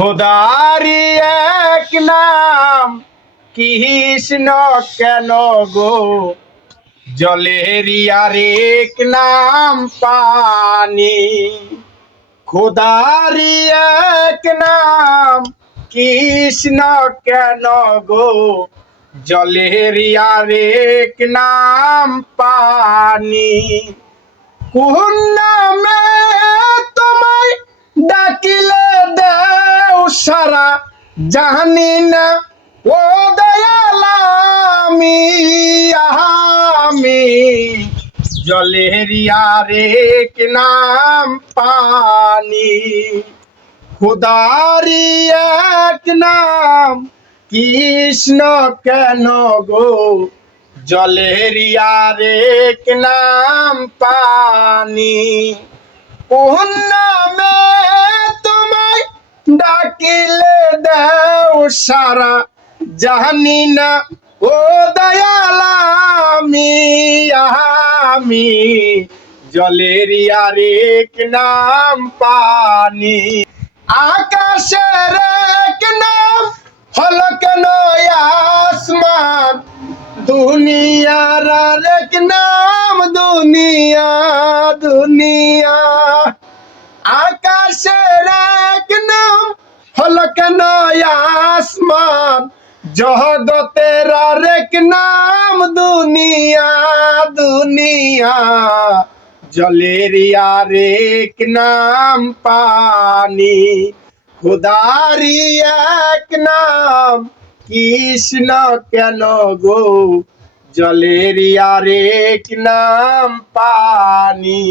খোদারি এক নাম কৃষ্ণ কেন গো, জলেরই আরেক নাম পানি। খোদারি এক নাম কৃষ্ণ কেন গো, জলেরই আরেক নাম পানি। কোন নামে তোমায় ডাকিলে দেও সারা, জানি না ও দয়াল আমি জলেরই আরেক নাম পানি। খোদারি এক নাম কৃষ্ণ কেন গো, জলেরই আরেক নাম পানি। কোন নামে তোমায় ডাকিলে দেও সারা, জানি না ও দয়াল আমি জলেরই আরেক নাম পানি। আকাশের এক নাম হলো কেন আসমান, দুনিয়ার আরেক নাম দুনিয়া দুনিয়া। আকাশের এক নাম হলো কেন আসমান, জগতের আরেক নাম দুনিয়া দুনিয়া। জলেরই আরেক নাম পানি। খোদারি এক নাম কৃষ্ণ কেন গো, জলেরই আরেক নাম পানি।